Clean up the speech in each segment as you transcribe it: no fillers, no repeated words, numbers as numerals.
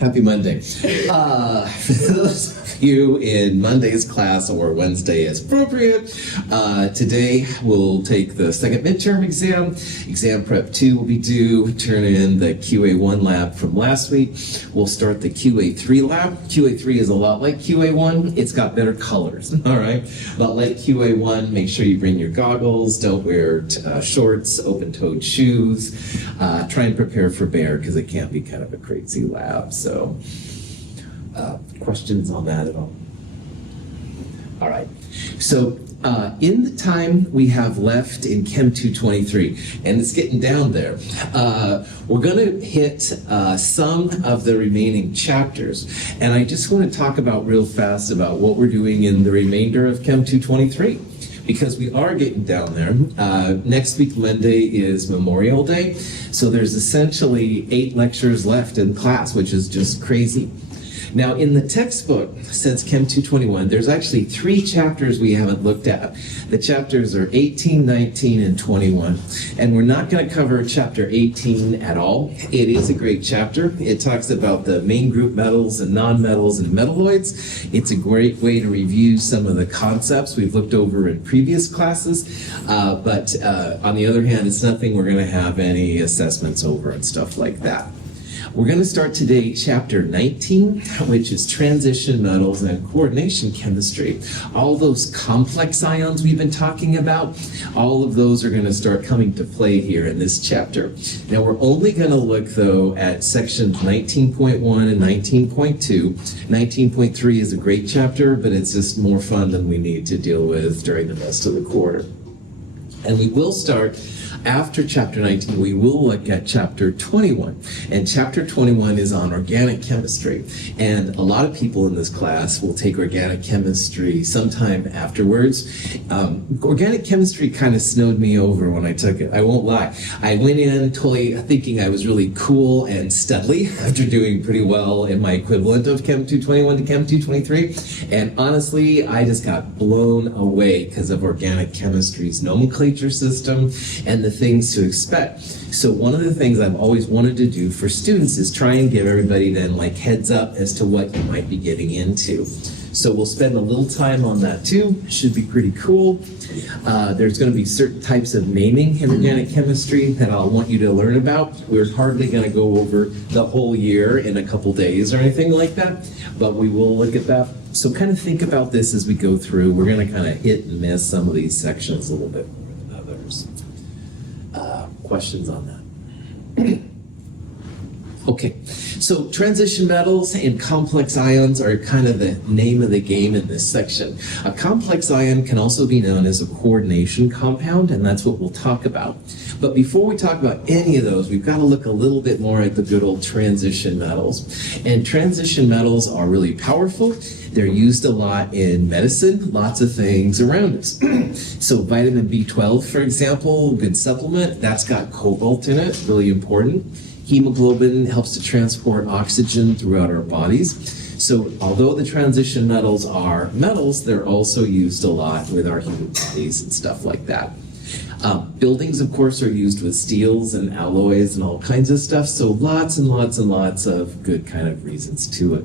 Happy Monday. For those of you in Monday's class or Wednesday as appropriate, today we'll take the second midterm exam. Exam prep 2 will be due. Turn in the QA1 lab from last week. We'll start the QA3 lab. QA3 is a lot like QA1. It's got better colors, all right? But like QA1, make sure you bring your goggles. Don't wear shorts, open-toed shoes. Try and prepare for bear because it can be kind of a crazy lab. So, questions on that at all? All right. So, in the time we have left in Chem 223, and it's getting down there, we're going to hit some of the remaining chapters. And I just want to talk about real fast about what we're doing in the remainder of Chem 223. Because we are getting down there. Next week, Monday, is Memorial Day. So there's essentially 8 lectures left in class, which is just crazy. Now, in the textbook, since Chem 221, there's actually 3 chapters we haven't looked at. The chapters are 18, 19, and 21. And we're not going to cover chapter 18 at all. It is a great chapter. It talks about the main group metals and nonmetals and metalloids. It's a great way to review some of the concepts we've looked over in previous classes. But on the other hand, it's nothing we're going to have any assessments over and stuff like that. We're going to start today chapter 19, which is transition metals and coordination chemistry. All those complex ions we've been talking about, all of those are going to start coming to play here in this chapter. Now we're only going to look though at sections 19.1 and 19.2. 19.3 is a great chapter, but it's just more fun than we need to deal with during the rest of the quarter. And we will start after chapter 19, we will look at chapter 21. And chapter 21 is on organic chemistry. And a lot of people in this class will take organic chemistry sometime afterwards. Organic chemistry kind of snowed me over when I took it. I won't lie. I went in totally thinking I was really cool and studly after doing pretty well in my equivalent of Chem 221 to Chem 223. And honestly, I just got blown away because of organic chemistry's nomenclature system and the things to expect. So one of the things I've always wanted to do for students is try and give everybody then like heads up as to what you might be getting into. So we'll spend a little time on that too. Should be pretty cool. There's going to be certain types of naming in organic chemistry that I'll want you to learn about. We're hardly going to go over the whole year in a couple days or anything like that, but we will look at that. So kind of think about this as we go through. We're going to kind of hit and miss some of these sections a little bit more than others. Questions on that? Okay, so transition metals and complex ions are kind of the name of the game in this section. A complex ion can also be known as a coordination compound, and that's what we'll talk about. But before we talk about any of those, we've got to look a little bit more at the good old transition metals. And transition metals are really powerful. They're used a lot in medicine, lots of things around us. So vitamin B12, for example, good supplement, that's got cobalt in it, really important. Hemoglobin helps to transport oxygen throughout our bodies. So although the transition metals are metals, they're also used a lot with our human bodies and stuff like that. Buildings, of course, are used with steels and alloys and all kinds of stuff. So lots and lots and lots of good kind of reasons to it.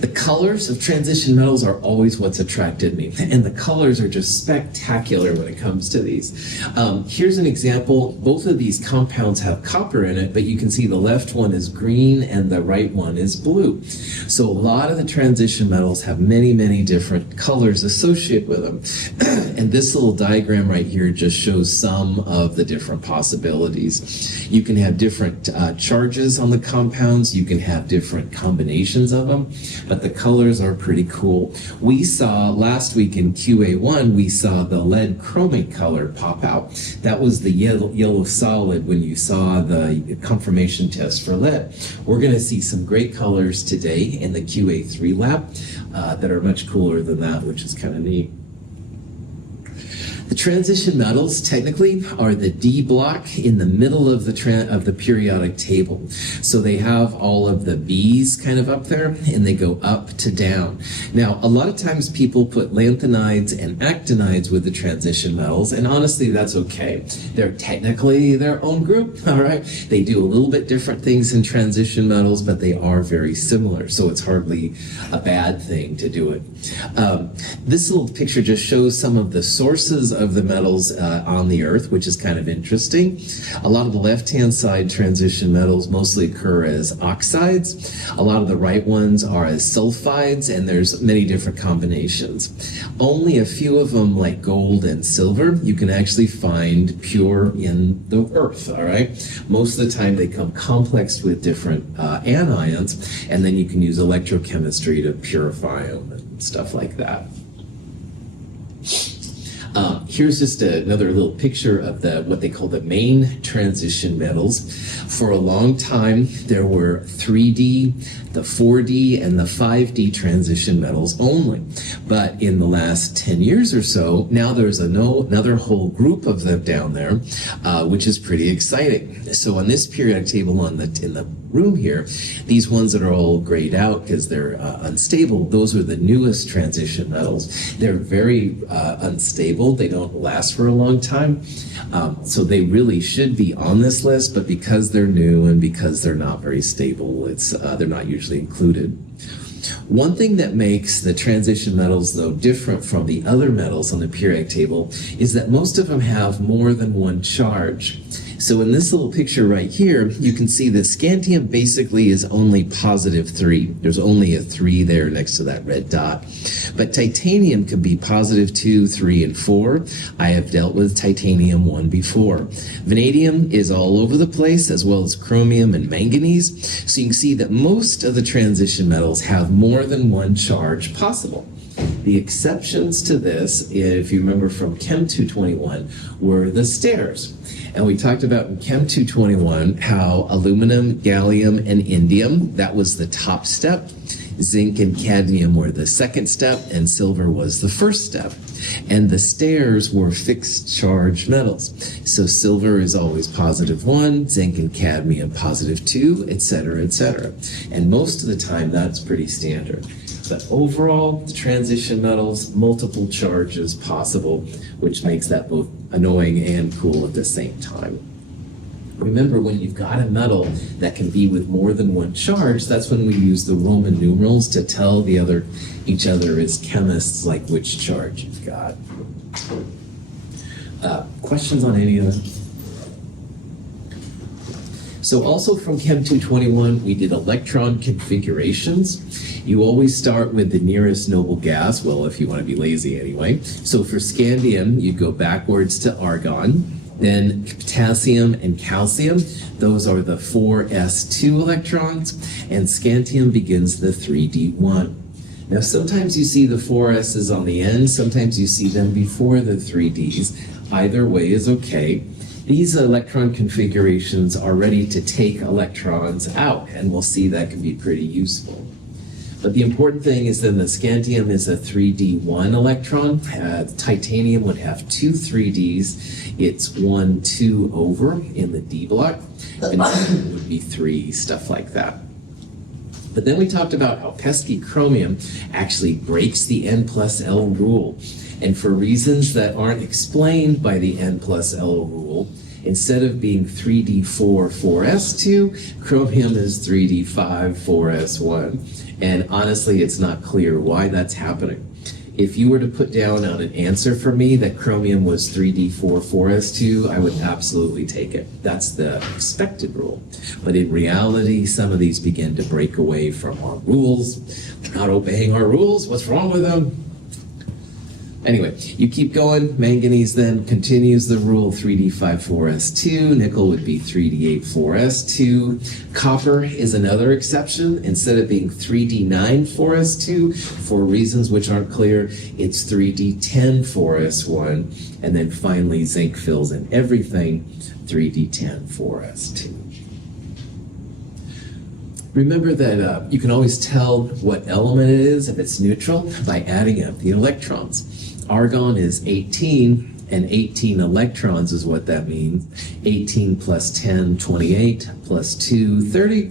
The colors of transition metals are always what's attracted me, and the colors are just spectacular when it comes to these. Here's an example. Both of these compounds have copper in it, but you can see the left one is green and the right one is blue. So a lot of the transition metals have many, many different colors associated with them. And this little diagram right here just shows some of the different possibilities. You can have different charges on the compounds. You can have different combinations of them. But the colors are pretty cool. We saw last week in QA1, we saw the lead chromate color pop out. That was the yellow solid when you saw the confirmation test for lead. We're going to see some great colors today in the QA3 lab that are much cooler than that, which is kind of neat. The transition metals technically are the D block in the middle of the periodic table. So they have all of the B's kind of up there, and they go up to down. Now, a lot of times people put lanthanides and actinides with the transition metals, and honestly, that's okay. They're technically their own group, all right? They do a little bit different things in transition metals, but they are very similar, so it's hardly a bad thing to do it. This little picture just shows some of the sources of the metals on the Earth, which is kind of interesting. A lot of the left-hand side transition metals mostly occur as oxides. A lot of the right ones are as sulfides, and there's many different combinations. Only a few of them, like gold and silver, you can actually find pure in the Earth, all right? Most of the time they come complexed with different anions, and then you can use electrochemistry to purify them and stuff like that. Here's just another little picture of what they call the main transition metals. For a long time, there were 3D, the 4D, and the 5D transition metals only. But in the last 10 years or so, now there's another whole group of them down there, which is pretty exciting. So on this periodic table in the room here, these ones that are all grayed out because they're unstable, those are the newest transition metals. They're very unstable. They don't last for a long time. So they really should be on this list, but because they're new and because they're not very stable, they're not usually included. One thing that makes the transition metals, though, different from the other metals on the periodic table is that most of them have more than one charge. So in this little picture right here, you can see that scandium basically is only +3. There's only a 3 there next to that red dot. But titanium can be +2, 3, and 4. I have dealt with titanium 1 before. Vanadium is all over the place, as well as chromium and manganese. So you can see that most of the transition metals have more than one charge possible. The exceptions to this, if you remember from Chem 221, were the stairs. And we talked about in Chem 221 how aluminum, gallium, and indium, that was the top step. Zinc and cadmium were the second step, and silver was the first step. And the stairs were fixed charge metals. So silver is always +1, zinc and cadmium +2, etc., etc. And most of the time, that's pretty standard. But overall, the transition metals, multiple charges possible, which makes that both annoying and cool at the same time. Remember, when you've got a metal that can be with more than one charge, that's when we use the Roman numerals to tell each other as chemists, like which charge you've got. Questions on any of that? So also from Chem 221, we did electron configurations. You always start with the nearest noble gas, well, if you want to be lazy anyway. So for scandium, you go backwards to argon, then potassium and calcium. Those are the 4s2 electrons, and scandium begins the 3d1. Now, sometimes you see the 4s's on the end, sometimes you see them before the 3ds. Either way is okay. These electron configurations are ready to take electrons out, and we'll see that can be pretty useful. But the important thing is that the scandium is a 3d1 electron. Titanium would have 2 3ds. It's 1, 2 over in the D block. Vanadium would be 3, stuff like that. But then we talked about how pesky chromium actually breaks the N+L rule. And for reasons that aren't explained by the N+L rule, instead of being 3d4, 4s2, chromium is 3d5, 4s1. And honestly, it's not clear why that's happening. If you were to put down on an answer for me that chromium was 3d4, 4s2, I would absolutely take it. That's the expected rule. But in reality, some of these begin to break away from our rules. They're not obeying our rules. What's wrong with them? Anyway, you keep going. Manganese then continues the rule 3d5, 4s2. Nickel would be 3d8, 4s2. Copper is another exception. Instead of being 3d9, 4s2, for reasons which aren't clear, it's 3d10, 4s1. And then finally, zinc fills in everything, 3d10, 4s2. Remember that you can always tell what element it is if it's neutral by adding up the electrons. Argon is 18, and 18 electrons is what that means. 18 plus 10, 28, plus 2, 30,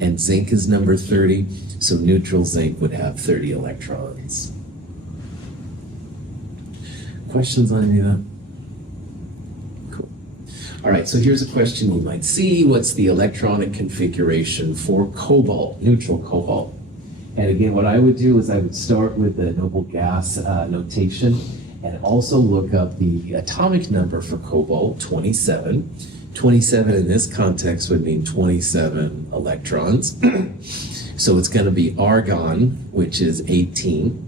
and zinc is number 30, so neutral zinc would have 30 electrons. Questions on any of that? Cool. All right, so here's a question you might see. What's the electronic configuration for cobalt, neutral cobalt? And again, what I would do is I would start with the noble gas notation and also look up the atomic number for cobalt, 27. 27 in this context would mean 27 electrons. So it's going to be argon, which is 18.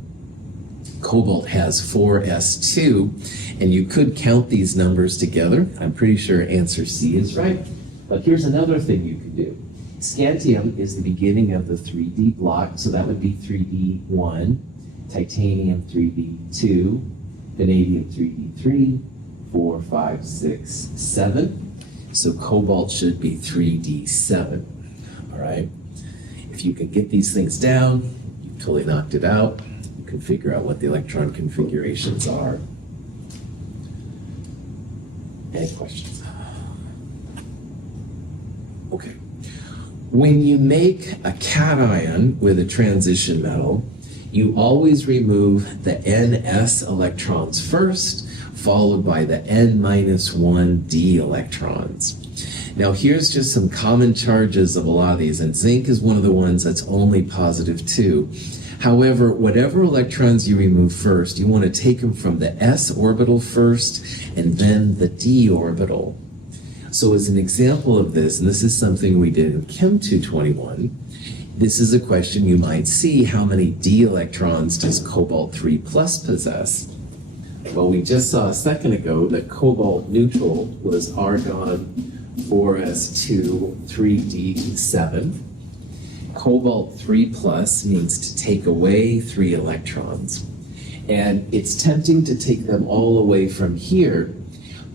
Cobalt has 4s2, and you could count these numbers together. I'm pretty sure answer C is right. But here's another thing you could do. Scantium is the beginning of the 3D block, so that would be 3D1, titanium 3D2, vanadium 3D3, 4, 5, 6, 7. So cobalt should be 3D7. All right. If you can get these things down, you totally knocked it out. You can figure out what the electron configurations are. Any questions? Okay. When you make a cation with a transition metal, you always remove the NS electrons first, followed by the N-1D electrons. Now here's just some common charges of a lot of these, and zinc is one of the ones that's only positive 2. However, whatever electrons you remove first, you want to take them from the s orbital first and then the d orbital. So as an example of this, and this is something we did in Chem 221, this is a question you might see: how many d electrons does cobalt 3 plus possess? Well, we just saw a second ago that cobalt neutral was argon 4s2 3d7. Cobalt 3 plus means to take away 3 electrons. And it's tempting to take them all away from here,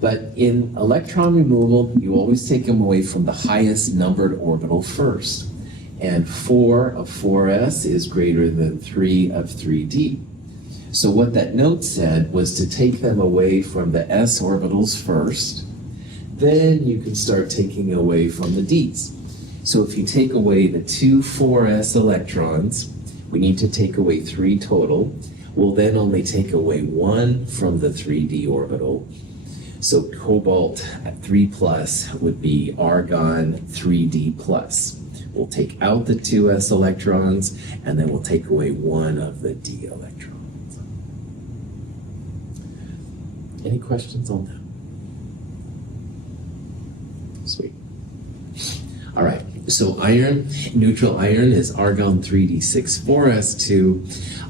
but in electron removal, you always take them away from the highest numbered orbital first. And 4 of 4s is greater than 3 of 3d. So what that note said was to take them away from the s orbitals first, then you can start taking away from the d's. So if you take away the 2 4s electrons, we need to take away 3 total. We'll then only take away 1 from the 3d orbital. So cobalt at 3 plus would be argon 3d plus. We'll take out the 2s electrons, and then we'll take away 1 of the d electrons. Any questions on that? Sweet. All right, so iron, neutral iron is argon 3d6 4s2.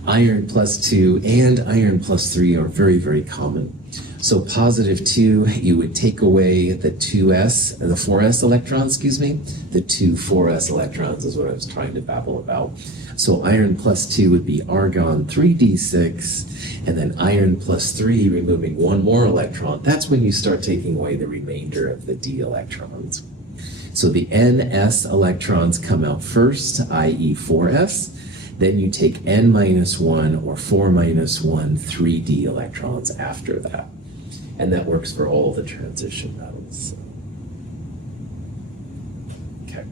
Iron plus 2 and iron plus 3 are very, very common. So positive 2, you would take away the 2s, the 4s electrons, the 2 4s electrons is what I was trying to babble about. So iron plus 2 would be argon 3d6, and then iron plus 3, removing 1 more electron. That's when you start taking away the remainder of the d electrons. So the ns electrons come out first, i.e. 4s. Then you take n-1 or 4-1 3d electrons after that. And that works for all the transition metals. Okay.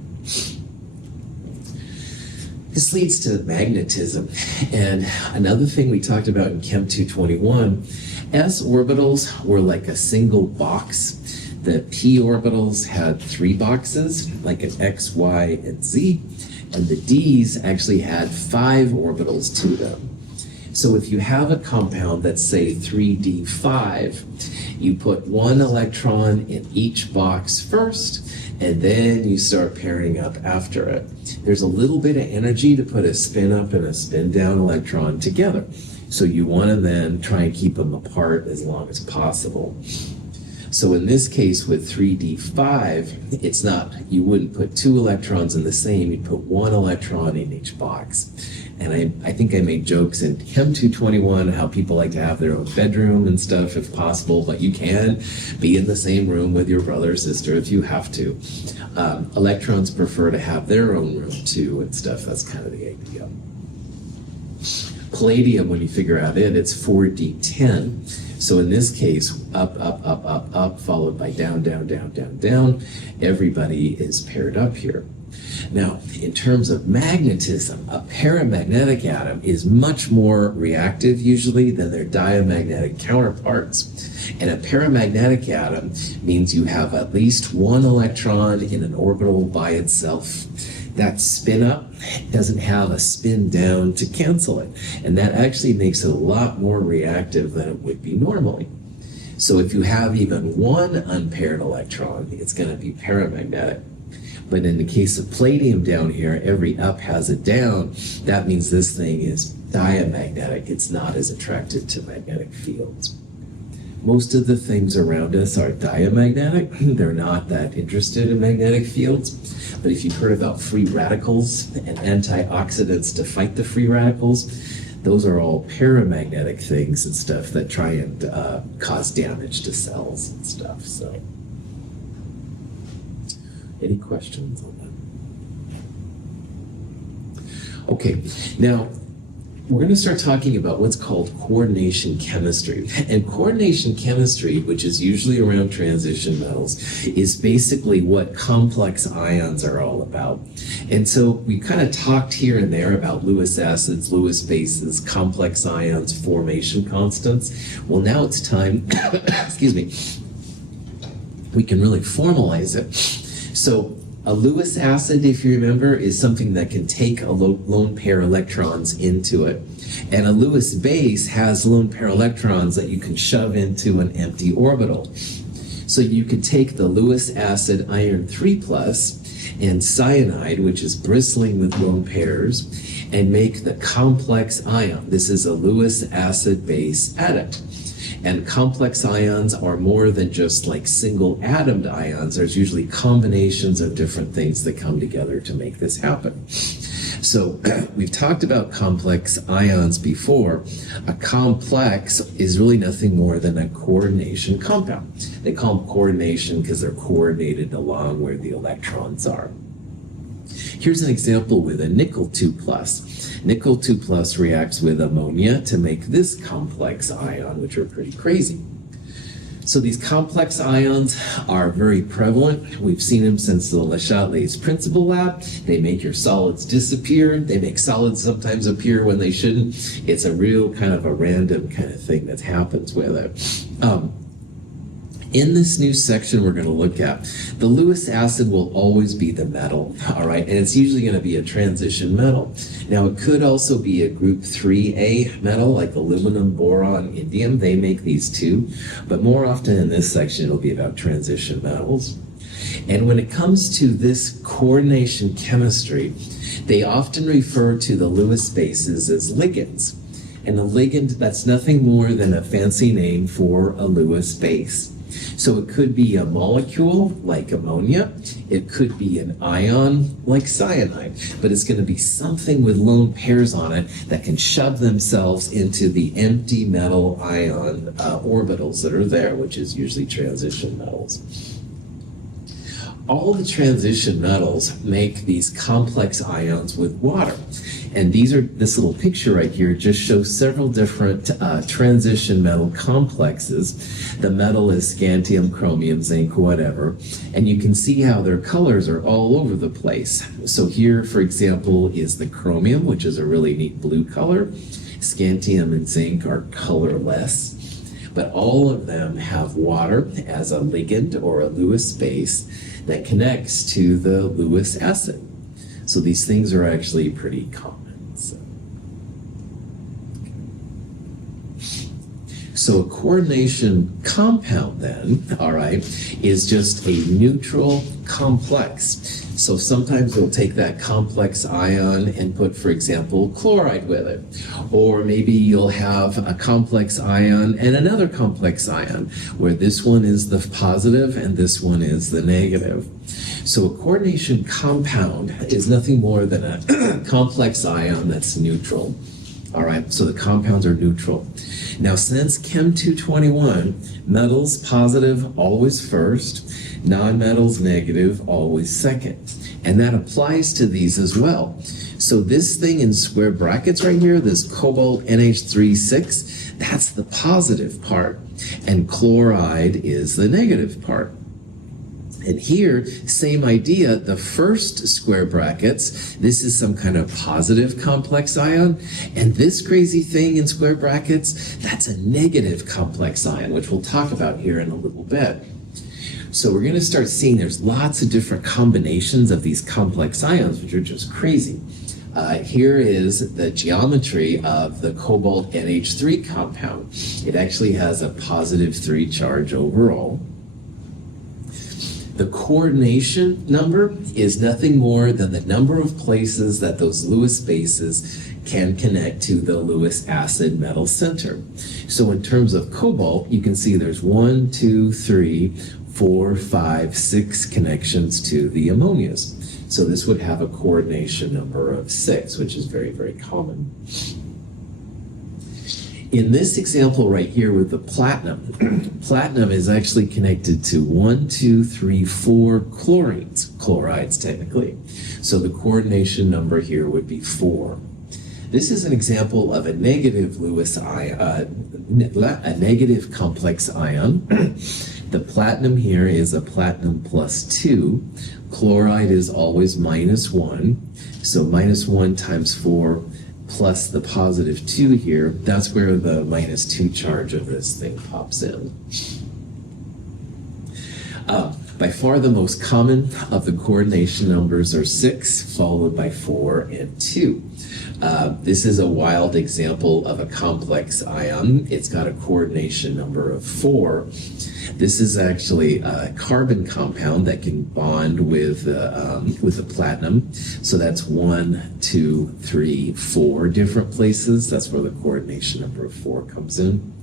This leads to magnetism. And another thing we talked about in Chem 221, s orbitals were like a single box. The p orbitals had 3 boxes, like an x, y, and z. And the d's actually had 5 orbitals to them. So if you have a compound that's, say, 3d5, you put 1 electron in each box first, and then you start pairing up after it. There's a little bit of energy to put a spin up and a spin down electron together. So you want to then try and keep them apart as long as possible. So in this case with 3d5, it's not, you wouldn't put 2 electrons in the same, you'd put 1 electron in each box. And I think I made jokes in Chem 221 how people like to have their own bedroom and stuff if possible, but you can be in the same room with your brother or sister if you have to. Electrons prefer to have their own room too and stuff. That's kind of the idea. Palladium, when you figure out it's 4d10. So in this case, up, up, up, up, up, followed by down, down, down, down, down. Everybody is paired up here. Now, in terms of magnetism, a paramagnetic atom is much more reactive usually than their diamagnetic counterparts. And a paramagnetic atom means you have at least one electron in an orbital by itself. That spin up doesn't have a spin down to cancel it. And that actually makes it a lot more reactive than it would be normally. So if you have even one unpaired electron, it's going to be paramagnetic. But in the case of palladium down here, every up has a down. That means this thing is diamagnetic. It's not as attracted to magnetic fields. Most of the things around us are diamagnetic. They're not that interested in magnetic fields. But if you've heard about free radicals and antioxidants to fight the free radicals, those are all paramagnetic things and stuff that try and cause damage to cells and stuff. So, any questions on that? Okay, now we're going to start talking about what's called coordination chemistry. And coordination chemistry, which is usually around transition metals, is basically what complex ions are all about. And so we kind of talked here and there about Lewis acids, Lewis bases, complex ions, formation constants. Well, now it's time, excuse me, we can really formalize it. So a Lewis acid, if you remember, is something that can take a lone pair electrons into it. And a Lewis base has lone pair electrons that you can shove into an empty orbital. So you could take the Lewis acid iron 3+ and cyanide, which is bristling with lone pairs, and make the complex ion. This is a Lewis acid base adduct. And complex ions are more than just like single atomed ions. There's usually combinations of different things that come together to make this happen. So we've talked about complex ions before. A complex is really nothing more than a coordination compound. They call them coordination because they're coordinated along where the electrons are. Here's an example with a nickel 2+. Nickel 2+ reacts with ammonia to make this complex ion, which are pretty crazy. So these complex ions are very prevalent. We've seen them since the Le Chatelier's principal lab. They make your solids disappear. They make solids sometimes appear when they shouldn't. It's a real kind of a random kind of thing that happens with it. In this new section we're going to look at, the Lewis acid will always be the metal, all right? And it's usually going to be a transition metal. Now, it could also be a group 3A metal, like aluminum, boron, indium. They make these too. But more often in this section, it'll be about transition metals. And when it comes to this coordination chemistry, they often refer to the Lewis bases as ligands. And a ligand, that's nothing more than a fancy name for a Lewis base. So it could be a molecule like ammonia, it could be an ion like cyanide, but it's going to be something with lone pairs on it that can shove themselves into the empty metal ion orbitals that are there, which is usually transition metals. All the transition metals make these complex ions with water. And this little picture right here just shows several different transition metal complexes. The metal is scandium, chromium, zinc, whatever. And you can see how their colors are all over the place. So here, for example, is the chromium, which is a really neat blue color. Scandium and zinc are colorless. But all of them have water as a ligand or a Lewis base that connects to the Lewis acid. So these things are actually pretty common. So a coordination compound then, all right, is just a neutral complex. So sometimes we'll take that complex ion and put, for example, chloride with it. Or maybe you'll have a complex ion and another complex ion, where this one is the positive and this one is the negative. So a coordination compound is nothing more than a complex ion that's neutral. All right, so the compounds are neutral. Now, since Chem 221, metals positive always first, non-metals negative always second. And that applies to these as well. So this thing in square brackets right here, this cobalt NH3,6, that's the positive part, and chloride is the negative part. And here, same idea, the first square brackets, this is some kind of positive complex ion, and this crazy thing in square brackets, that's a negative complex ion, which we'll talk about here in a little bit. So we're going to start seeing there's lots of different combinations of these complex ions, which are just crazy. Here is the geometry of the cobalt NH3 compound. It actually has a positive 3 charge overall. The coordination number is nothing more than the number of places that those Lewis bases can connect to the Lewis acid metal center. So in terms of cobalt, you can see there's 1, 2, 3, 4, 5, 6 connections to the ammonias. So this would have a coordination number of 6, which is very, very common. In this example right here with the platinum, platinum is actually connected to 1, 2, 3, 4 chlorides technically. So the coordination number here would be 4. This is an example of a negative Lewis ion, a negative complex ion. The platinum here is a platinum plus 2. Chloride is always minus 1. So minus 1 times 4 plus the positive 2 here, that's where the minus 2 charge of this thing pops in. By far the most common of the coordination numbers are 6, followed by 4 and 2. This is a wild example of a complex ion. It's got a coordination number of 4. This is actually a carbon compound that can bond with the platinum. So that's 1, 2, 3, 4 different places. That's where the coordination number of 4 comes in.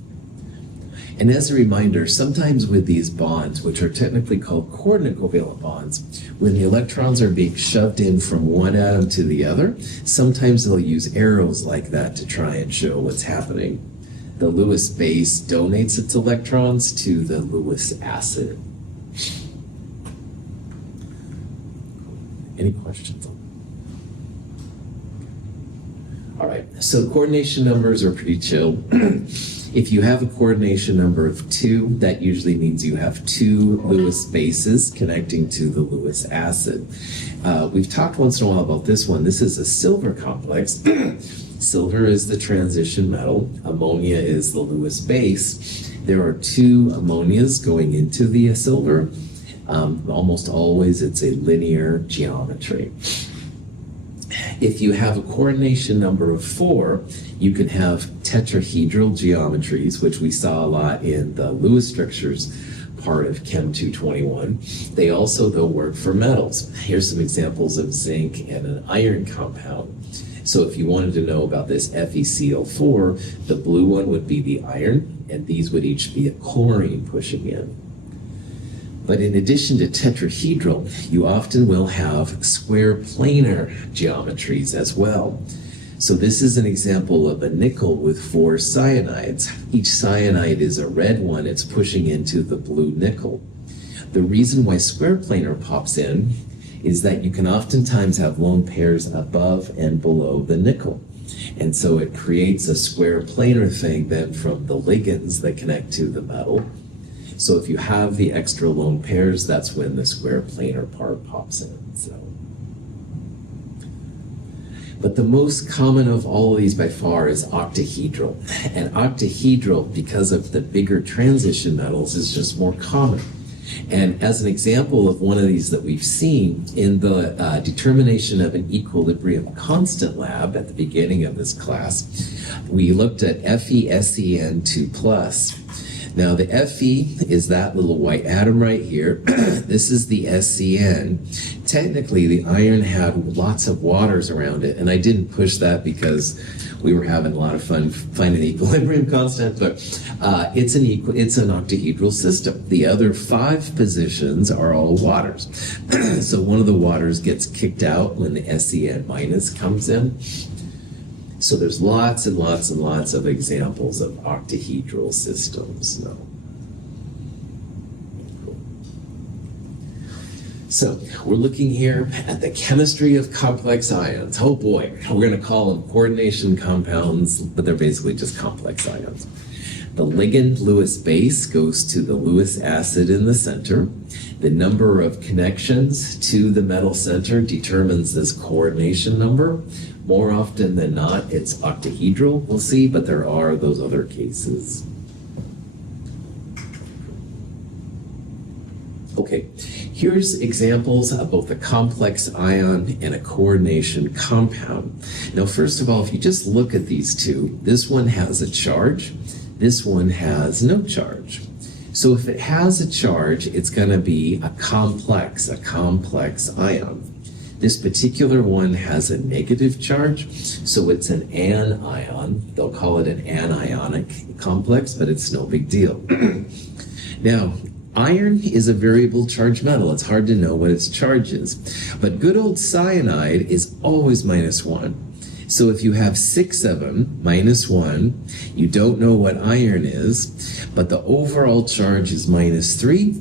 And as a reminder, sometimes with these bonds, which are technically called coordinate covalent bonds, when the electrons are being shoved in from one atom to the other, sometimes they'll use arrows like that to try and show what's happening. The Lewis base donates its electrons to the Lewis acid. Any questions? All right, so coordination numbers are pretty chill. If you have a coordination number of 2, that usually means you have 2 Lewis bases connecting to the Lewis acid. We've talked once in a while about this one. This is a silver complex. Silver is the transition metal. Ammonia is the Lewis base. There are 2 ammonias going into the silver. Almost always it's a linear geometry. If you have a coordination number of 4, you can have tetrahedral geometries, which we saw a lot in the Lewis strictures part of Chem 221. They also, though, work for metals. Here's some examples of zinc and an iron compound. So if you wanted to know about this FeCl4, the blue one would be the iron, and these would each be a chlorine pushing in. But in addition to tetrahedral, you often will have square planar geometries as well. So this is an example of a nickel with 4 cyanides. Each cyanide is a red one. It's pushing into the blue nickel. The reason why square planar pops in is that you can oftentimes have lone pairs above and below the nickel. And so it creates a square planar thing then from the ligands that connect to the metal. So if you have the extra lone pairs, that's when the square planar part pops in. But the most common of all of these by far is octahedral. And octahedral, because of the bigger transition metals, is just more common. And as an example of one of these that we've seen in the determination of an equilibrium constant lab at the beginning of this class, we looked at FeSen2+. Now the Fe is that little white atom right here. This is the SCN. Technically, the iron had lots of waters around it, and I didn't push that because we were having a lot of fun finding equilibrium constant, but it's an octahedral system. The other 5 positions are all waters. So one of the waters gets kicked out when the SCN- comes in. So there's lots and lots and lots of examples of octahedral systems. No. So we're looking here at the chemistry of complex ions. Oh boy, we're going to call them coordination compounds, but they're basically just complex ions. The ligand Lewis base goes to the Lewis acid in the center. The number of connections to the metal center determines this coordination number. More often than not, it's octahedral, we'll see, but there are those other cases. Okay, here's examples of both a complex ion and a coordination compound. Now, first of all, if you just look at these two, this one has a charge, this one has no charge. So if it has a charge, it's going to be a complex ion. This particular one has a negative charge, so it's an anion. They'll call it an anionic complex, but it's no big deal. Now, iron is a variable charge metal. It's hard to know what its charge is. But good old cyanide is always -1. So if you have 6 of them, -1, you don't know what iron is, but the overall charge is -3,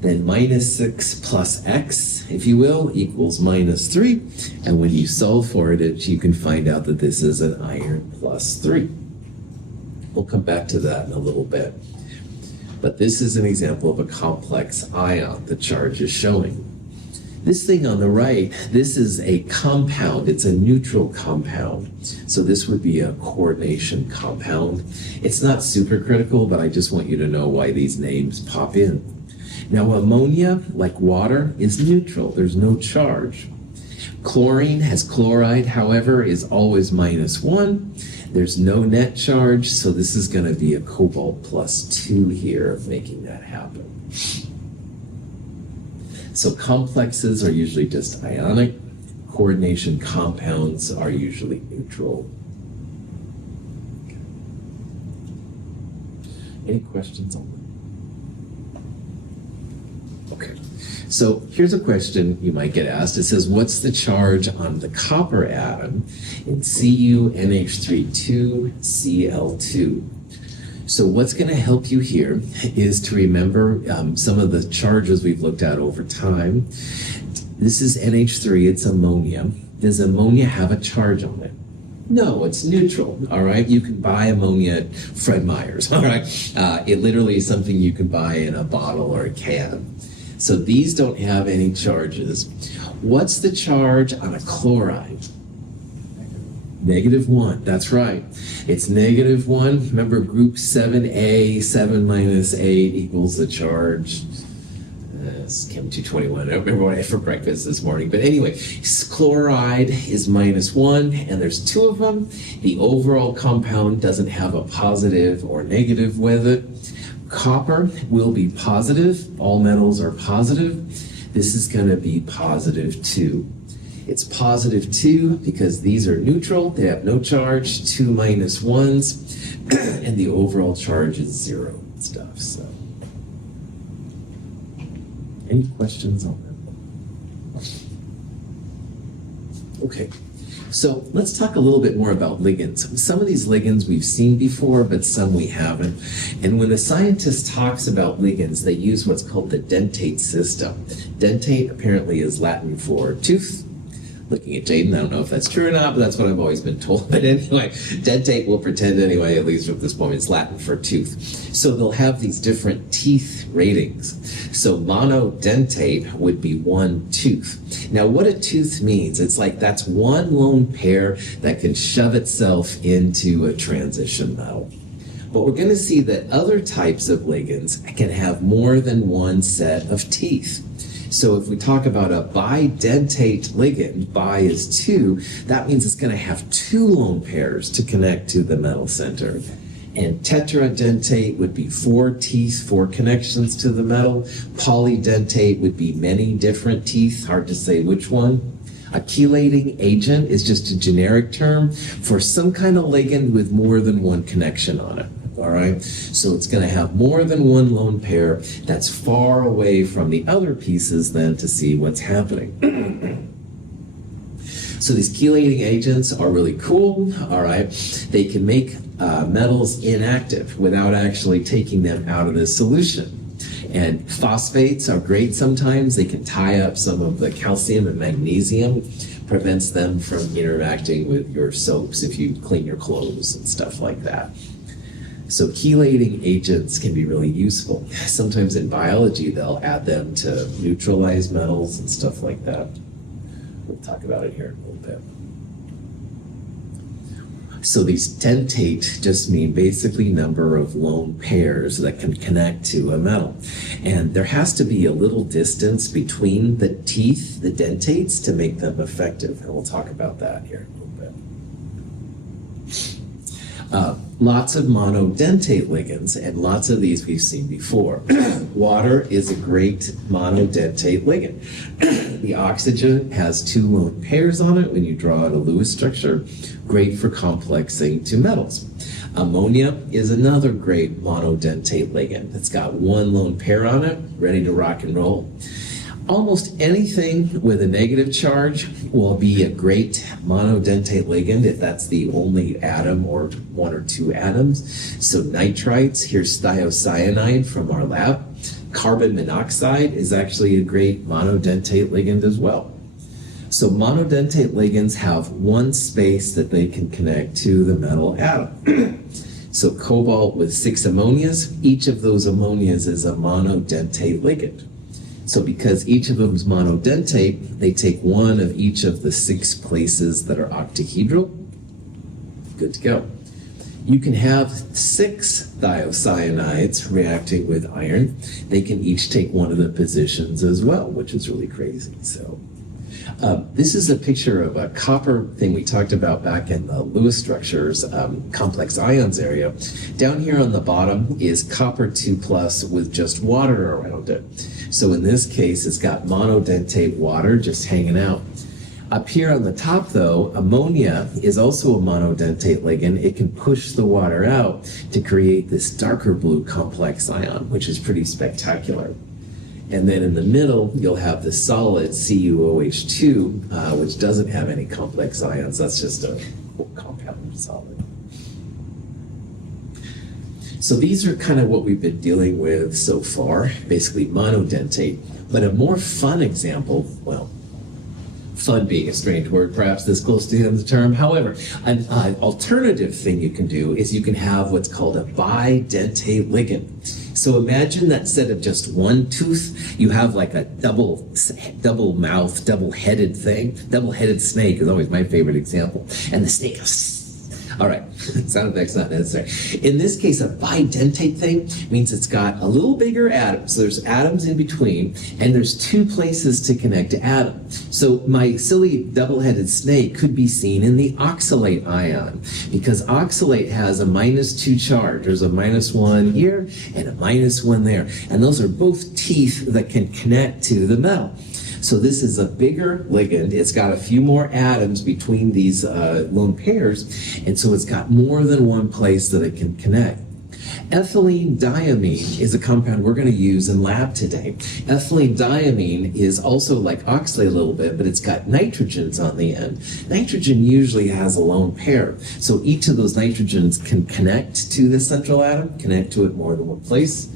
then -6 plus x, if you will, equals -3. And when you solve for it, you can find out that this is an iron +3. We'll come back to that in a little bit. But this is an example of a complex ion the charge is showing. This thing on the right, this is a compound. It's a neutral compound. So this would be a coordination compound. It's not super critical, but I just want you to know why these names pop in. Now, ammonia, like water, is neutral. There's no charge. Chlorine has chloride, however, is always -1. There's no net charge, so this is going to be a cobalt +2 here, making that happen. So complexes are usually just ionic. Coordination compounds are usually neutral. Any questions on that? Okay. So here's a question you might get asked. It says, what's the charge on the copper atom in CuNH3 2Cl2? So what's going to help you here is to remember some of the charges we've looked at over time. This is NH3, it's ammonia. Does ammonia have a charge on it? No, it's neutral, all right? You can buy ammonia at Fred Meyer's, all right? It literally is something you can buy in a bottle or a can. So these don't have any charges. What's the charge on a chloride? -1, that's right. It's -1. Remember group 7A, 7 minus 8 equals the charge. It's Chem 221. I don't remember what I had for breakfast this morning. But anyway, chloride is -1, and there's 2 of them. The overall compound doesn't have a positive or negative with it. Copper will be positive. All metals are positive. This is going to be +2. It's +2 because these are neutral. They have no charge, 2 -1s, and the overall charge is 0 and stuff. So, any questions on that? Okay. So let's talk a little bit more about ligands. Some of these ligands we've seen before, but some we haven't. And when a scientist talks about ligands, they use what's called the dentate system. Dentate apparently is Latin for tooth. Looking at Jaden, I don't know if that's true or not, but that's what I've always been told. But anyway, dentate, we'll pretend anyway, at least at this point, it's Latin for tooth. So they'll have these different teeth ratings. So monodentate would be 1 tooth. Now, what a tooth means, it's like that's one lone pair that can shove itself into a transition metal. But we're going to see that other types of ligands can have more than one set of teeth. So if we talk about a bidentate ligand, bi is 2, that means it's going to have 2 lone pairs to connect to the metal center. And tetradentate would be 4 teeth, 4 connections to the metal. Polydentate would be many different teeth, hard to say which one. A chelating agent is just a generic term for some kind of ligand with more than one connection on it. All right, so it's going to have more than one lone pair that's far away from the other pieces then to see what's happening. So these chelating agents are really cool, all right? They can make metals inactive without actually taking them out of the solution. And phosphates are great sometimes. They can tie up some of the calcium and magnesium, prevents them from interacting with your soaps if you clean your clothes and stuff like that. So chelating agents can be really useful. Sometimes in biology, they'll add them to neutralize metals and stuff like that. We'll talk about it here in a little bit. So these dentate just mean basically number of lone pairs that can connect to a metal. And there has to be a little distance between the teeth, the dentates, to make them effective. And we'll talk about that here in a little bit. Lots of monodentate ligands, and lots of these we've seen before. Water is a great monodentate ligand. The oxygen has 2 lone pairs on it when you draw out a Lewis structure, great for complexing to metals. Ammonia is another great monodentate ligand. It's got 1 lone pair on it, ready to rock and roll. Almost anything with a negative charge will be a great monodentate ligand if that's the only atom or 1 or 2 atoms. So nitrites, here's thiocyanide from our lab. Carbon monoxide is actually a great monodentate ligand as well. So monodentate ligands have 1 space that they can connect to the metal atom. So cobalt with 6 ammonias, each of those ammonias is a monodentate ligand. So because each of them is monodentate, they take 1 of each of the 6 places that are octahedral. Good to go. You can have 6 thiocyanides reacting with iron. They can each take 1 of the positions as well, which is really crazy. So this is a picture of a copper thing we talked about back in the Lewis structures, complex ions area. Down here on the bottom is copper 2+ with just water around it. So in this case, it's got monodentate water just hanging out. Up here on the top, though, ammonia is also a monodentate ligand. It can push the water out to create this darker blue complex ion, which is pretty spectacular. And then in the middle, you'll have the solid CuOH2, which doesn't have any complex ions. That's just a compound solid. So these are kind of what we've been dealing with so far, basically monodentate. But a more fun example, well, fun being a strange word, perhaps this close to the term. However, an alternative thing you can do is you can have what's called a bidentate ligand. So imagine that instead of just 1 tooth, you have like a double mouth, double-headed thing. Double-headed snake is always my favorite example. And the snake goes, all right, sound effects not necessary. In this case, a bidentate thing means it's got a little bigger atom. So there's atoms in between, and there's 2 places to connect to atoms. So my silly double-headed snake could be seen in the oxalate ion, because oxalate has a -2 charge. There's a -1 here and a -1 there. And those are both teeth that can connect to the metal. So this is a bigger ligand. It's got a few more atoms between these lone pairs, and so it's got more than 1 place that it can connect. Ethylene diamine is a compound we're going to use in lab today. Ethylene diamine is also like oxalate a little bit, but it's got nitrogens on the end. Nitrogen usually has a lone pair, so each of those nitrogens can connect to the central atom, connect to it more than 1 place,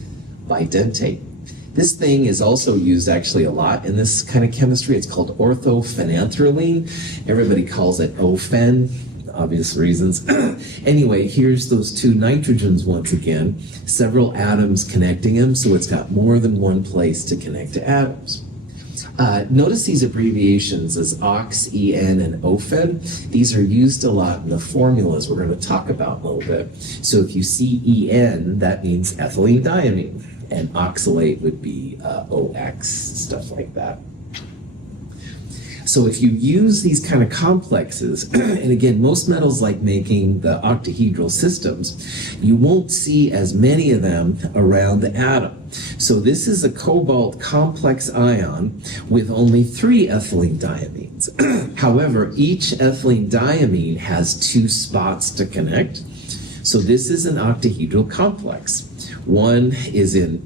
bidentate. This thing is also used actually a lot in this kind of chemistry. It's called orthophenanthroline. Everybody calls it OPHEN, obvious reasons. Anyway, here's those 2 nitrogens once again, several atoms connecting them, so it's got more than 1 place to connect to atoms. Notice these abbreviations as OX, EN, and OPHEN. These are used a lot in the formulas we're going to talk about in a little bit. So if you see EN, that means ethylene diamine. And oxalate would be OX, stuff like that. So if you use these kind of complexes, and again, most metals like making the octahedral systems, you won't see as many of them around the atom. So this is a cobalt complex ion with only 3 ethylene diamines. However, each ethylene diamine has 2 spots to connect. So this is an octahedral complex. One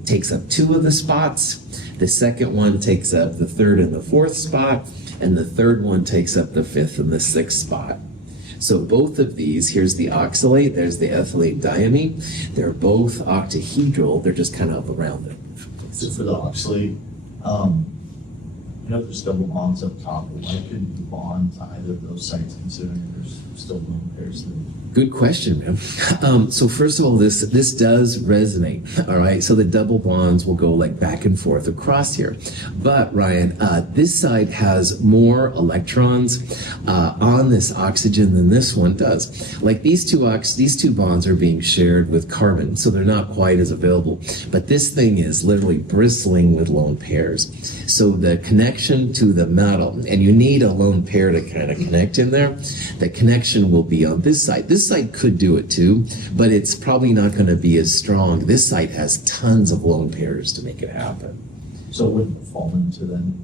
takes up 2 of the spots. The second one takes up the 3rd and the 4th spot. and the third one takes up the fifth and the sixth spot. So both of these, here's the oxalate, there's the ethylene diamine. They're both octahedral, they're just kind of around it. So for the oxalate, I know there's double bonds up top, but why couldn't you bond to either of those sites considering there's still lone pairs there? Good question, man. So first of all, this does resonate, all right? So the double bonds will go like back and forth across here. But Ryan, this side has more electrons on this oxygen than this one does. Like these two bonds are being shared with carbon, so they're not quite as available. But this thing is literally bristling with lone pairs. So the connection to the metal, and you need a lone pair to kind of connect in there, the connection will be on this side. This side could do it too, but it's probably not going to be as strong. This side has tons of lone pairs to make it happen. So it wouldn't fall into then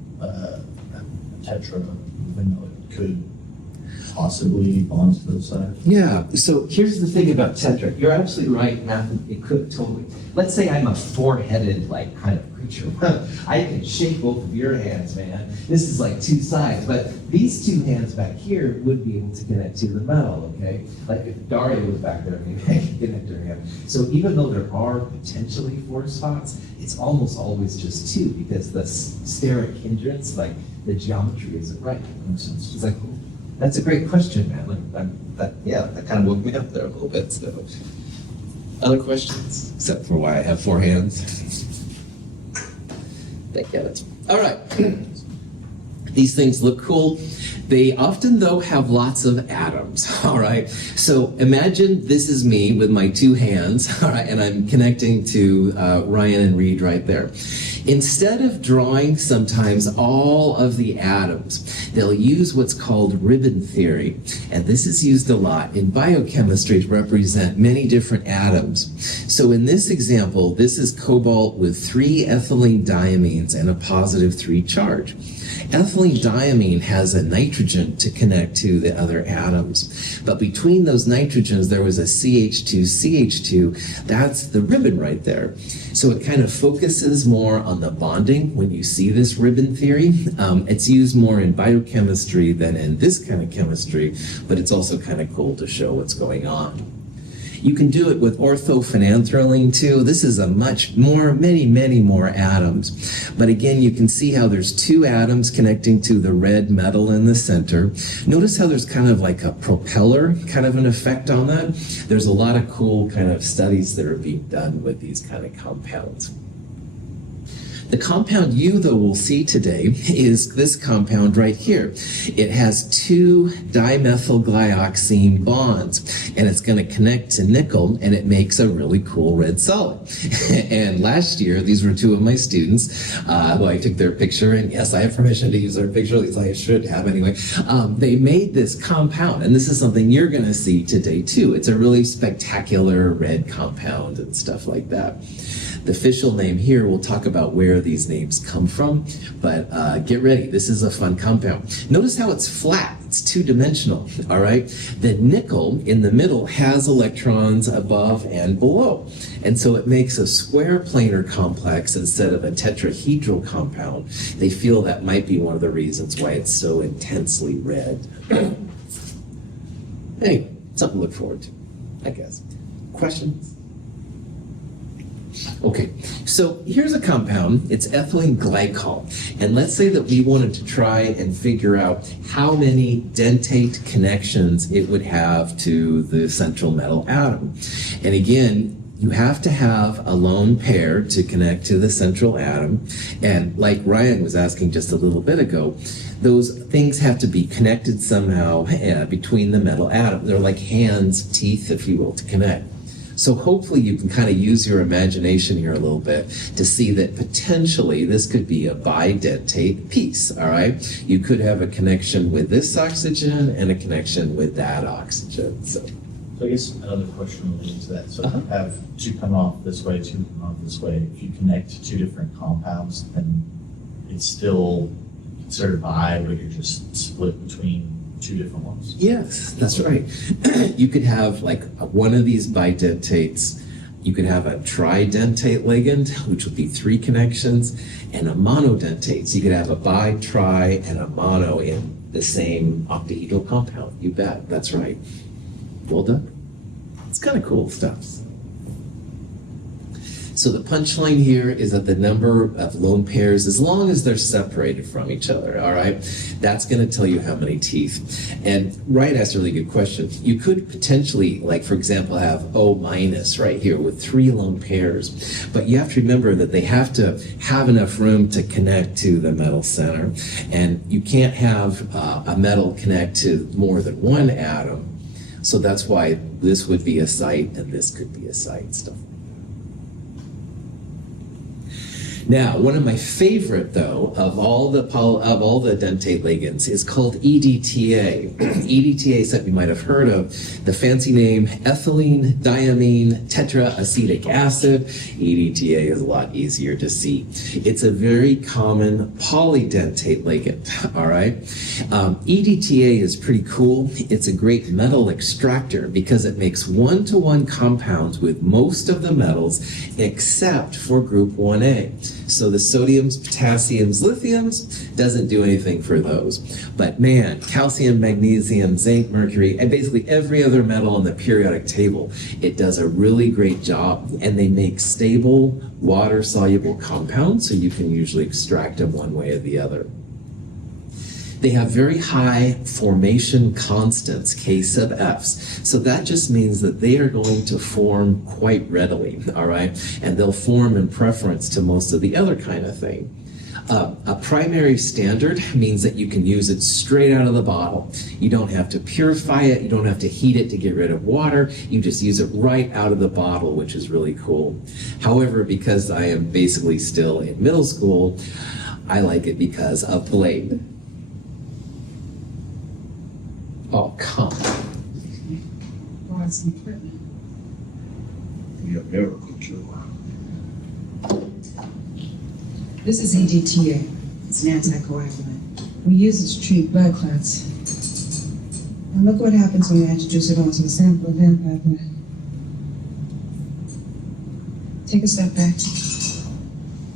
tetra, even though it could possibly bond to those sides? Yeah, so here's the thing about tetra. You're absolutely right, Matthew. It could totally. Let's say I'm a four-headed, like, kind of creature. I can shake both of your hands, man. This is like two sides, but these two hands back here would be able to connect to the metal, okay? Like if Daria was back there, maybe I could connect her hand. So even though there are potentially four spots, it's almost always just two because the steric hindrance, like the geometry isn't right. It's like, that's a great question, man. That kind of woke me up there a little bit. So, other questions? Except for why I have four hands. They get it. All right. These things look cool. They often, though, have lots of atoms, all right? So imagine this is me with my two hands, all right, and I'm connecting to Ryan and Reed right there. Instead of drawing sometimes all of the atoms, they'll use what's called ribbon theory. And this is used a lot in biochemistry to represent many different atoms. So in this example, this is cobalt with 3 ethylene diamines and a positive 3 charge. Ethylene diamine has a nitrogen to connect to the other atoms. But between those nitrogens, there was a CH2. That's the ribbon right there. So it kind of focuses more on the bonding when you see this ribbon theory. It's used more in biochemistry than in this kind of chemistry, but it's also kind of cool to show what's going on. You can do it with orthophenanthroline too. This is a many more atoms. But again, you can see how there's 2 atoms connecting to the red metal in the center. Notice how there's kind of like a propeller kind of an effect on that. There's a lot of cool kind of studies that are being done with these kind of compounds. The compound you, though, will see today is this compound right here. It has 2 dimethylglyoxine bonds, and it's going to connect to nickel, and it makes a really cool red solid. And last year, these were 2 of my students who I took their picture, and yes, I have permission to use their picture, at least I should have anyway. They made this compound, and this is something you're going to see today, too. It's a really spectacular red compound and stuff like that. The official name here, we'll talk about where these names come from, but get ready, this is a fun compound. Notice how it's flat, it's 2-dimensional, all right? The nickel in the middle has electrons above and below, and so it makes a square planar complex instead of a tetrahedral compound. They feel that might be one of the reasons why it's so intensely red. Anyway, something to look forward to, I guess. Questions? Okay, so here's a compound. It's ethylene glycol. And let's say that we wanted to try and figure out how many dentate connections it would have to the central metal atom. And again, you have to have a lone pair to connect to the central atom. And like Ryan was asking just a little bit ago, those things have to be connected somehow between the metal atom. They're like hands, teeth, if you will, to connect. So hopefully you can kind of use your imagination here a little bit to see that potentially this could be a bidentate piece, all right? You could have a connection with this oxygen and a connection with that oxygen. So I guess another question related to that. So if you have 2 coming off this way, 2 coming off this way, if you connect 2 different compounds, then it's still considered bi, but you're just split between 2 different ones? Yes, that's right. You could have like one of these bidentates You could have a tridentate ligand, which would be 3 connections, and a monodentate. So you could have a bi, tri, and a mono in the same octahedral compound. You bet, that's right. Well done. It's kind of cool stuff. So the punchline here is that the number of lone pairs, as long as they're separated from each other, all right, that's going to tell you how many teeth. And Ryan asked a really good question. You could potentially, like for example, have O minus right here with 3 lone pairs, but you have to remember that they have to have enough room to connect to the metal center, and you can't have a metal connect to more than one atom. So that's why this would be a site and this could be a site stuff. Now, one of my favorite, though, of all the dentate ligands is called EDTA. EDTA is something you might have heard of. The fancy name, ethylene diamine tetraacetic acid. EDTA is a lot easier to see. It's a very common polydentate ligand, all right? EDTA is pretty cool. It's a great metal extractor because it makes one-to-one compounds with most of the metals except for group 1A. So the sodiums, potassiums, lithiums doesn't do anything for those. But man, calcium, magnesium, zinc, mercury, and basically every other metal on the periodic table, it does a really great job. And they make stable, water-soluble compounds, so you can usually extract them one way or the other. They have very high formation constants, K sub Fs. So that just means that they are going to form quite readily, all right? And they'll form in preference to most of the other kind of thing. A primary standard means that you can use it straight out of the bottle. You don't have to purify it. You don't have to heat it to get rid of water. You just use it right out of the bottle, which is really cool. However, because I am basically still in middle school, I like it because of Blade. Oh, come on. Brought some equipment. Be a miracle cure. This is EDTA. It's an anticoagulant. We use it to treat blood clots. Now look what happens when you introduce it onto a sample of vampire blood. Take a step back.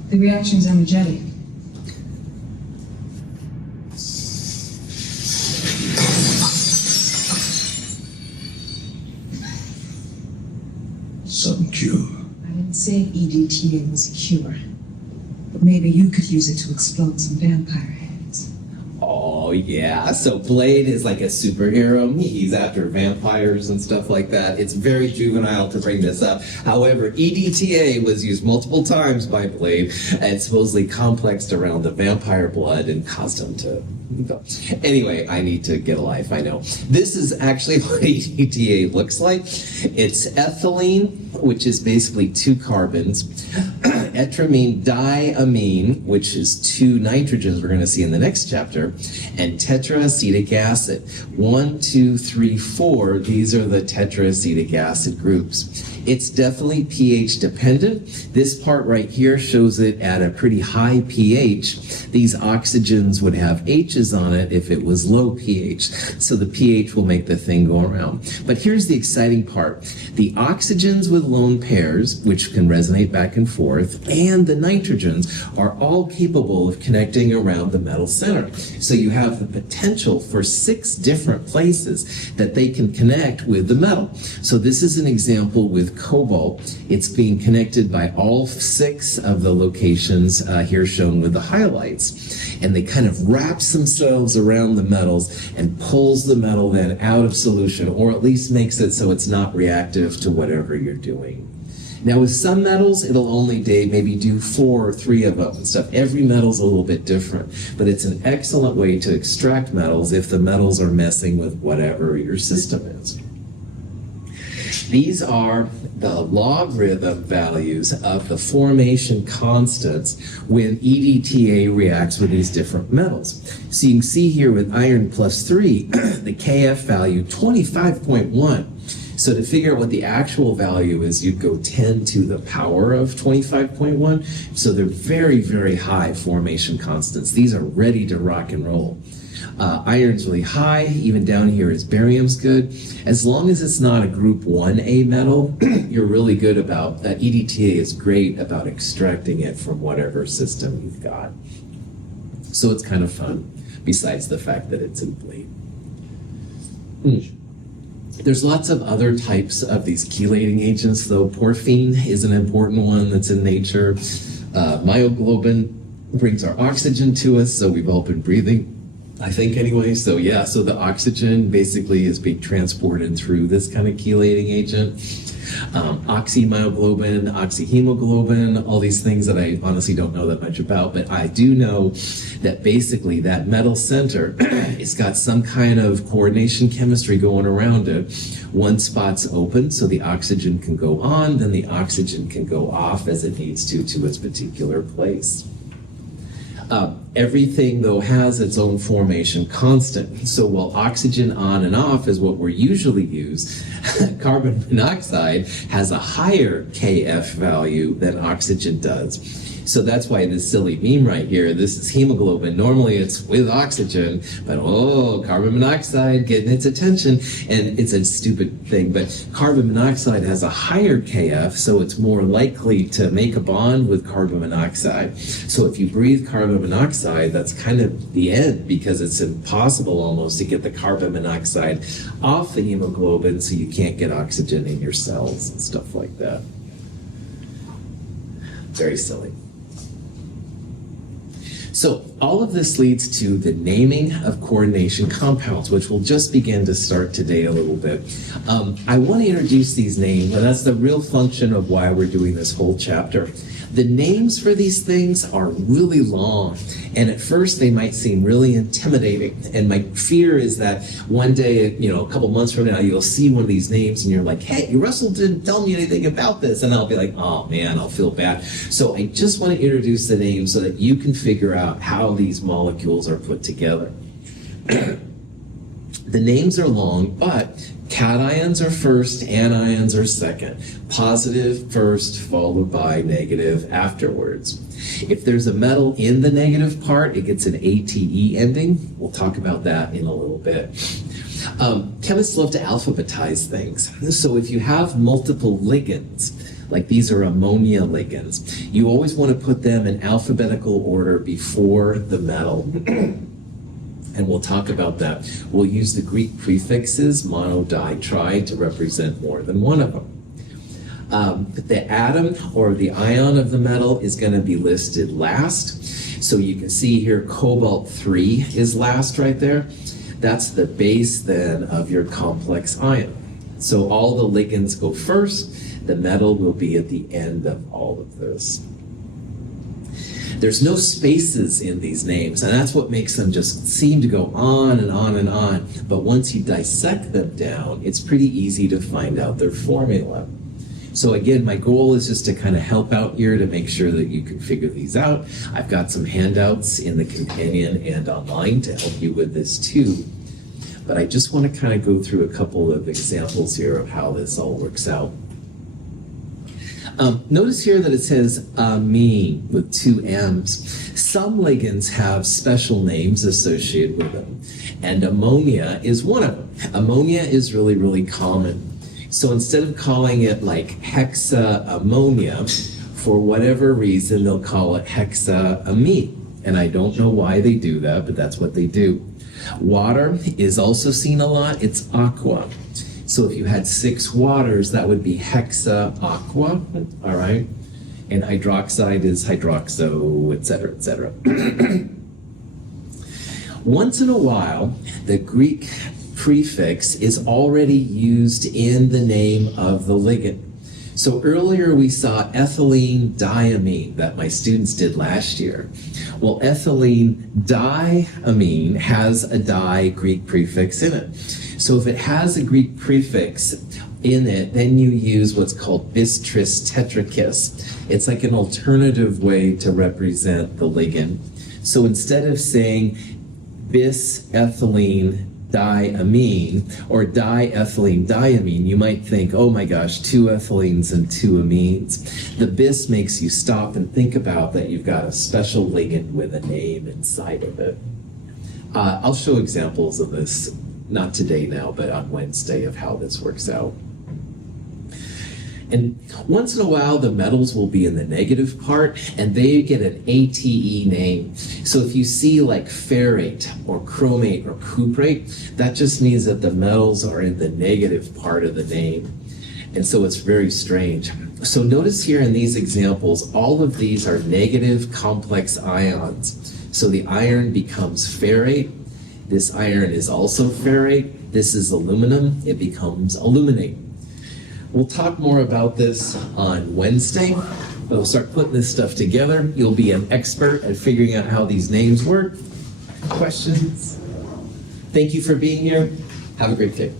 The reaction's energetic. Some cure. I didn't say EDTA was a cure, but maybe you could use it to explode some vampire heads. Oh, yeah. So Blade is like a superhero. He's after vampires and stuff like that. It's very juvenile to bring this up. However, EDTA was used multiple times by Blade and supposedly complexed around the vampire blood and caused him to... Anyway, I need to get a life, I know. This is actually what EDTA looks like. It's ethylene, which is basically 2 carbons, etramine diamine, which is 2 nitrogens we're going to see in the next chapter, and tetraacetic acid. 1, 2, 3, 4, these are the tetraacetic acid groups. It's definitely pH dependent. This part right here shows it at a pretty high pH. These oxygens would have H's on it if it was low pH. So the pH will make the thing go around. But here's the exciting part. The oxygens with lone pairs, which can resonate back and forth, and the nitrogens are all capable of connecting around the metal center. So you have the potential for 6 different places that they can connect with the metal. So this is an example with cobalt. It's being connected by all 6 of the locations here shown with the highlights. And they kind of wraps themselves around the metals and pulls the metal then out of solution, or at least makes it so it's not reactive to whatever you're doing. Now with some metals, it'll only maybe do 4 or 3 of them and stuff. Every metal's a little bit different, but it's an excellent way to extract metals if the metals are messing with whatever your system is. These are the logarithm values of the formation constants when EDTA reacts with these different metals. So you can see here with iron plus 3, the Kf value 25.1. So to figure out what the actual value is, you'd go 10 to the power of 25.1. So they're very, very high formation constants. These are ready to rock and roll. Iron's really high. Even down here is barium's good. As long as it's not a group 1A metal, you're really good about that. EDTA is great about extracting it from whatever system you've got. So it's kind of fun, besides the fact that it's in bleed. There's lots of other types of these chelating agents, though. Porphine is an important one that's in nature. Myoglobin brings our oxygen to us, so we've all been breathing, I think anyway. So yeah, so the oxygen basically is being transported through this kind of chelating agent. Oxymyoglobin, oxyhemoglobin, all these things that I honestly don't know that much about, but I do know that basically that metal center it's got some kind of coordination chemistry going around it. One spot's open so the oxygen can go on, then the oxygen can go off as it needs to its particular place. Everything, though, has its own formation constant. So while oxygen on and off is what we're usually use, carbon monoxide has a higher KF value than oxygen does. So that's why this silly meme right here, this is hemoglobin. Normally it's with oxygen, but carbon monoxide getting its attention. And it's a stupid thing, but carbon monoxide has a higher KF, so it's more likely to make a bond with carbon monoxide. So if you breathe carbon monoxide, that's kind of the end, because it's impossible almost to get the carbon monoxide off the hemoglobin, so you can't get oxygen in your cells and stuff like that. Very silly. So all of this leads to the naming of coordination compounds, which we'll just begin to start today a little bit. I want to introduce these names, and that's the real function of why we're doing this whole chapter. The names for these things are really long, and at first they might seem really intimidating. And my fear is that one day, a couple months from now, you'll see one of these names and you're like, hey, Russell didn't tell me anything about this. And I'll be like, oh man, I'll feel bad. So I just want to introduce the names so that you can figure out how these molecules are put together. The names are long, but cations are first, anions are second. Positive first, followed by negative afterwards. If there's a metal in the negative part, it gets an ATE ending. We'll talk about that in a little bit. Chemists love to alphabetize things. So if you have multiple ligands, like these are ammonia ligands, you always want to put them in alphabetical order before the metal. And we'll talk about that. We'll use the Greek prefixes, mono, di, tri, to represent more than one of them. The atom or the ion of the metal is going to be listed last. So you can see here cobalt-3 is last right there. That's the base then of your complex ion. So all the ligands go first. The metal will be at the end of all of this. There's no spaces in these names, and that's what makes them just seem to go on and on and on. But once you dissect them down, it's pretty easy to find out their formula. So again, my goal is just to kind of help out here to make sure that you can figure these out. I've got some handouts in the companion and online to help you with this too. But I just want to kind of go through a couple of examples here of how this all works out. Notice here that it says amine with two M's. Some ligands have special names associated with them, and ammonia is one of them. Ammonia is really, really common. So instead of calling it like hexaammonia, for whatever reason, they'll call it hexaamine. And I don't know why they do that, but that's what they do. Water is also seen a lot. It's aqua. So if you had 6 waters, that would be hexa-aqua, all right? And hydroxide is hydroxo, et cetera, et cetera. Once in a while, the Greek prefix is already used in the name of the ligand. So earlier we saw ethylene diamine that my students did last year. Well, ethylene diamine has a di Greek prefix in it. So if it has a Greek prefix in it, then you use what's called bis-tris tetrakis. It's like an alternative way to represent the ligand. So instead of saying bis-ethylene diamine or diethylene diamine, you might think, oh my gosh, 2 ethylenes and 2 amines. The bis makes you stop and think about that you've got a special ligand with a name inside of it. I'll show examples of this, not today now, but on Wednesday, of how this works out. And once in a while, the metals will be in the negative part, and they get an ATE name. So if you see like ferrate or chromate or cuprate, that just means that the metals are in the negative part of the name. And so it's very strange. So notice here in these examples, all of these are negative complex ions. So the iron becomes ferrate. This iron is also ferrate. This is aluminum. It becomes aluminate. We'll talk more about this on Wednesday. We'll start putting this stuff together. You'll be an expert at figuring out how these names work. Questions? Thank you for being here. Have a great day.